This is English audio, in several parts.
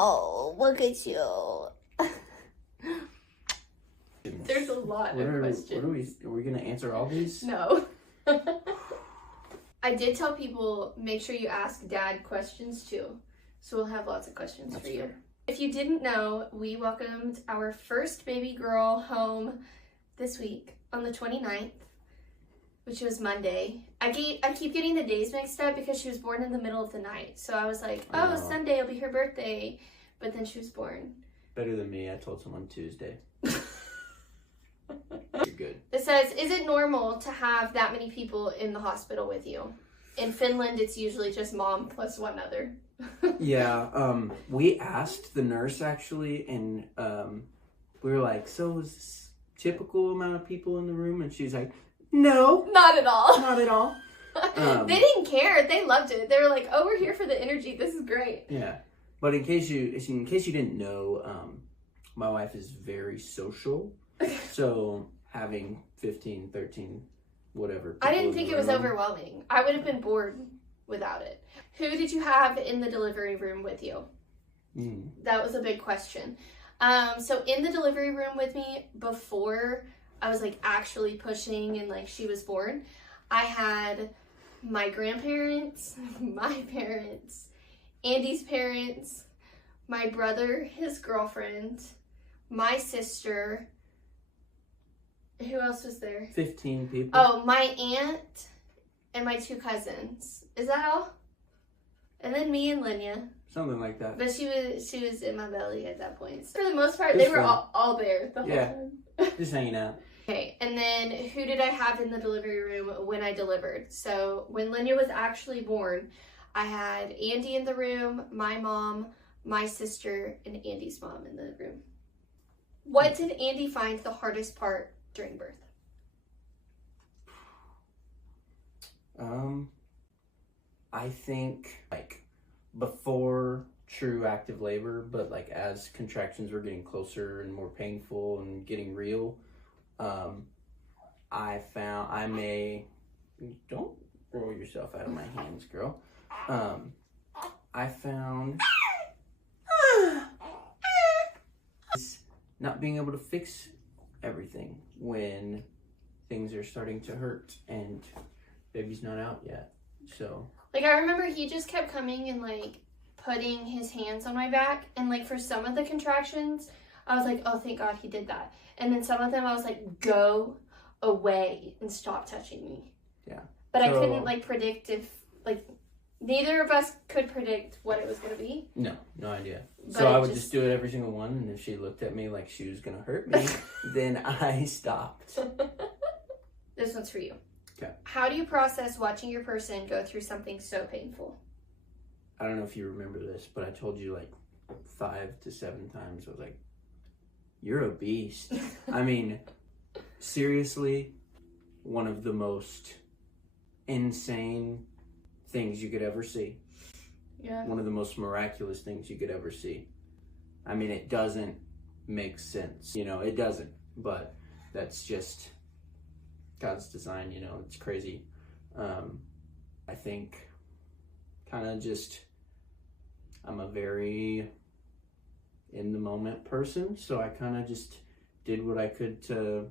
Oh, look at you. There's a lot of questions. Are we going to answer all these? No. I did tell people, make sure you ask Dad questions too. So we'll have lots of questions for you. If you didn't know, we welcomed our first baby girl home this week on the 29th, which was Monday. I keep getting the days mixed up because she was born in the middle of the night. So I was like, oh, Sunday will be her birthday. But then she was born. Better than me. I told someone Tuesday. You're good. It says, is it normal to have that many people in the hospital with you? In Finland, it's usually just mom plus one other. Yeah, we asked the nurse actually, and we were like, so is this typical amount of people in the room? And she's like, no. Not at all. Not at all. They didn't care. They loved it. They were like, oh, we're here for the energy. This is great. Yeah. But in case you didn't know, my wife is very social. So having 15, 13, whatever. I didn't think it was overwhelming. I would have been bored without it. Who did you have in the delivery room with you? That was a big question. So in the delivery room with me before I was like actually pushing and like she was born, I had my grandparents, my parents, Andy's parents, my brother, his girlfriend, my sister. Who else was there? 15 people. Oh, my aunt and my 2 cousins. Is that all? And then me and Linya. Something like that. But she was in my belly at that point. So for the most part, they were all there the whole time. Just hanging out. Okay, and then who did I have in the delivery room when I delivered? So when Linya was actually born, I had Andy in the room, my mom, my sister, and Andy's mom in the room. What did Andy find the hardest part during birth? I think like before true active labor, but like as contractions were getting closer and more painful and getting real, I don't roll yourself out of my hands, girl. I found not being able to fix everything when things are starting to hurt and baby's not out yet. So like I remember he just kept coming and like putting his hands on my back, and like for some of the contractions I was like, oh thank God he did that, and then some of them I was like, go away and stop touching me. Yeah. But I couldn't like predict if like neither of us could predict what it was going to be. No idea. But so I would just do it every single one, and if she looked at me like she was going to hurt me, then I stopped. This one's for you. Okay. How do you process watching your person go through something so painful? I don't know if you remember this, but I told you like 5 to 7 times. I was like, you're a beast. I mean, seriously, one of the most insane things you could ever see. Yeah. One of the most miraculous things you could ever see. I mean, it doesn't make sense. You know, it doesn't. But that's just God's design, you know. It's crazy. I think kind of just, I'm a very in the moment person. So I kind of just did what I could to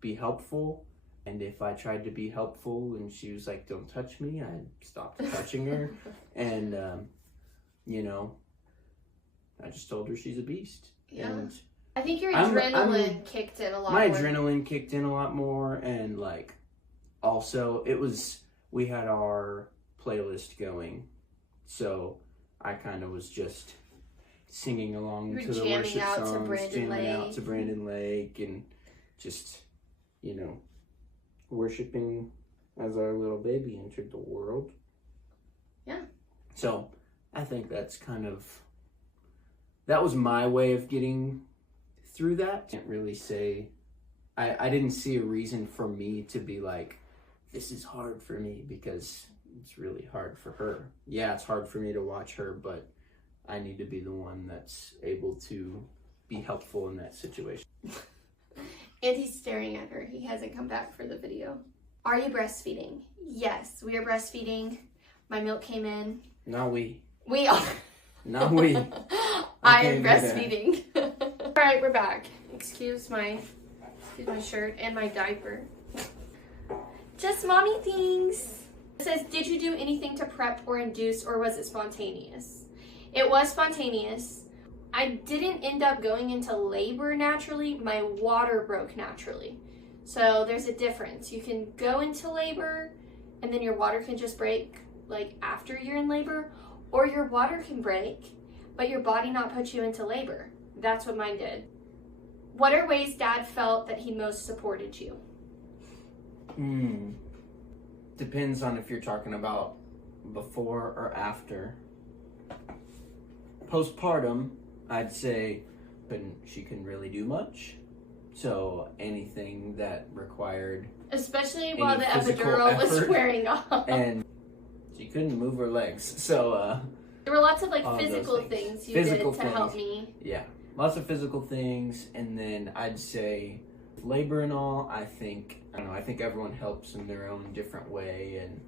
be helpful. And if I tried to be helpful and she was like, don't touch me, I stopped touching her. And, you know, I just told her she's a beast. Yeah. And I think your adrenaline kicked in a lot more. My adrenaline kicked in a lot more. And, like, also, we had our playlist going. So I kind of was just singing along to the worship songs, jamming out to Brandon Lake, and just, you know, worshiping as our little baby entered the world. Yeah. So I think that was my way of getting through that. Can't really say, I didn't see a reason for me to be like, this is hard for me, because it's really hard for her. Yeah, it's hard for me to watch her, but I need to be the one that's able to be helpful in that situation. And he's staring at her. He hasn't come back for the video. Are you breastfeeding? Yes, we are breastfeeding. My milk came in. Not we. We are. Not we. I am breastfeeding. All right, we're back. Excuse my shirt and my diaper. Just mommy things. It says, did you do anything to prep or induce, or was it spontaneous? It was spontaneous. I didn't end up going into labor naturally. My water broke naturally. So there's a difference. You can go into labor and then your water can just break like after you're in labor, or your water can break but your body not put you into labor. That's what mine did. What are ways Dad felt that he most supported you? Depends on if you're talking about before or after. Postpartum, I'd say she couldn't really do much. So anything that required, especially while the epidural was wearing off, and she couldn't move her legs. So there were lots of like physical things you did to help me. Yeah, lots of physical things, and then I'd say labor and all. I think everyone helps in their own different way, and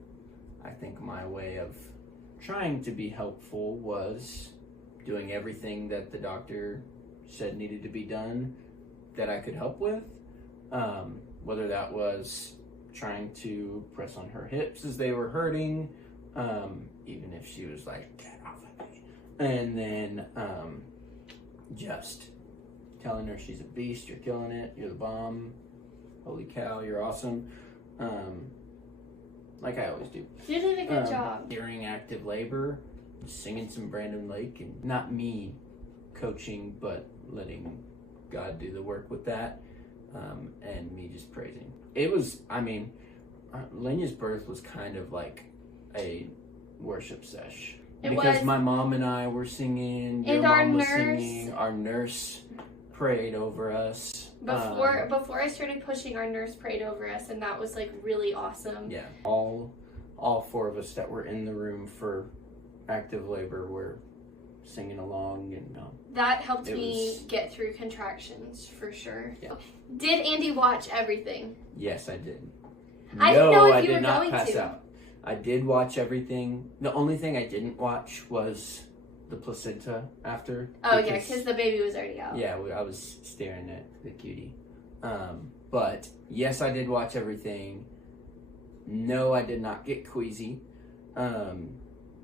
I think my way of trying to be helpful was doing everything that the doctor said needed to be done that I could help with, whether that was trying to press on her hips as they were hurting, even if she was like, get off of me, and then just telling her she's a beast, you're killing it, you're the bomb, holy cow, you're awesome, like I always do. You did a good job. During active labor, singing some Brandon Lake, and not me coaching, but letting God do the work with that, and me just praising. It was, Lenya's birth was kind of like a worship sesh. Because my mom and I were singing, your mom was singing, our nurse prayed over us. Before I started pushing, our nurse prayed over us, and that was like really awesome. Yeah, all four of us that were in the room for active labor were singing along, and that helped me get through contractions for sure. Yeah. Did Andy watch everything? Yes, I did. I didn't know if you were going to. Out. I did watch everything. The only thing I didn't watch was the placenta after. Oh yeah, because the baby was already out. Yeah, I was staring at the cutie. But yes, I did watch everything. No, I did not get queasy,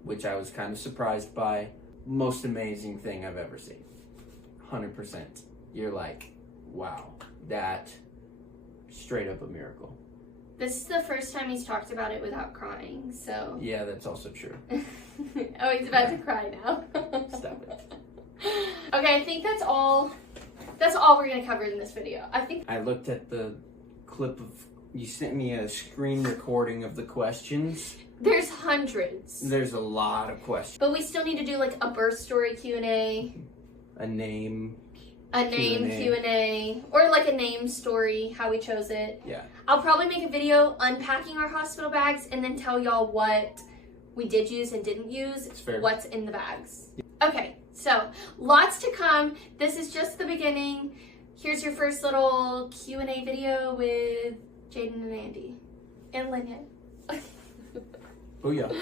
which I was kind of surprised by. Most amazing thing I've ever seen. 100%. You're like, wow, that straight up a miracle. This is the first time he's talked about it without crying, so. Yeah, that's also true. Oh, he's about to cry now. Stop it. Okay, I think that's all we're gonna cover in this video. I looked at the clip of, you sent me a screen recording of the questions. There's hundreds. There's a lot of questions. But we still need to do like a birth story Q&A. A name Q&A. Or like a name story, how we chose it. Yeah. I'll probably make a video unpacking our hospital bags and then tell y'all what we did use and didn't use. It's fair. What's in the bags. Yeah. Okay, so lots to come. This is just the beginning. Here's your first little Q&A video with Jaden and Andy. And Lynette. Booyah.